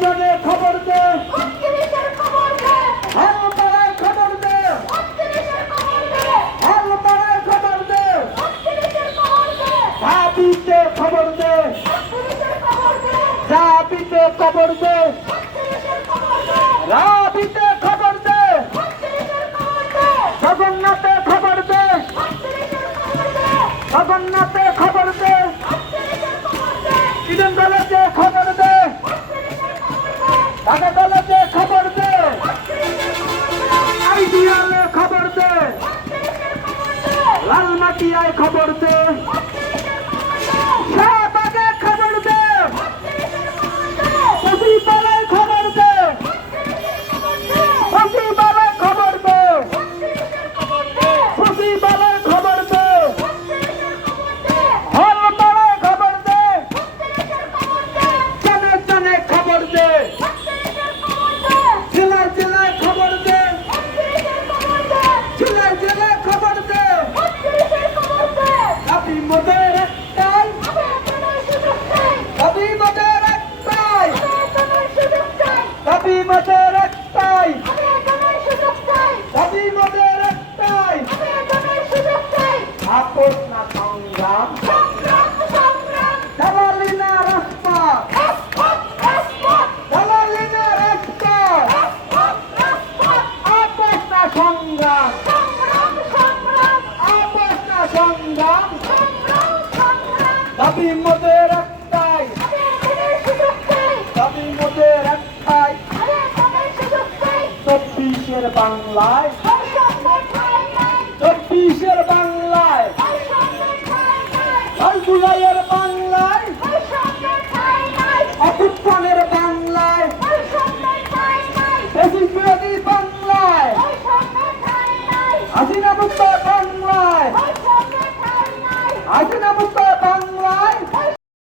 প্রয়োজনে খবর দে খবর দে রাবিতে খবর দে রাবিতে খবর দে জগন্নাথে খবর দে জগন্নাথে খবর দে ইডেন কলেজে খবর খবর প্রতিবাদের একটাই। আপোষ না সংগ্রাম। আপোষ না সংগ্রাম। সংগ্রাম দাবি চব্বিশের বাংলায়? চব্বিশের বাংলায়? জুলাইয়ের বাংলায়? অকুত্থানের বাংলায়? বাংলায়? হাসিনা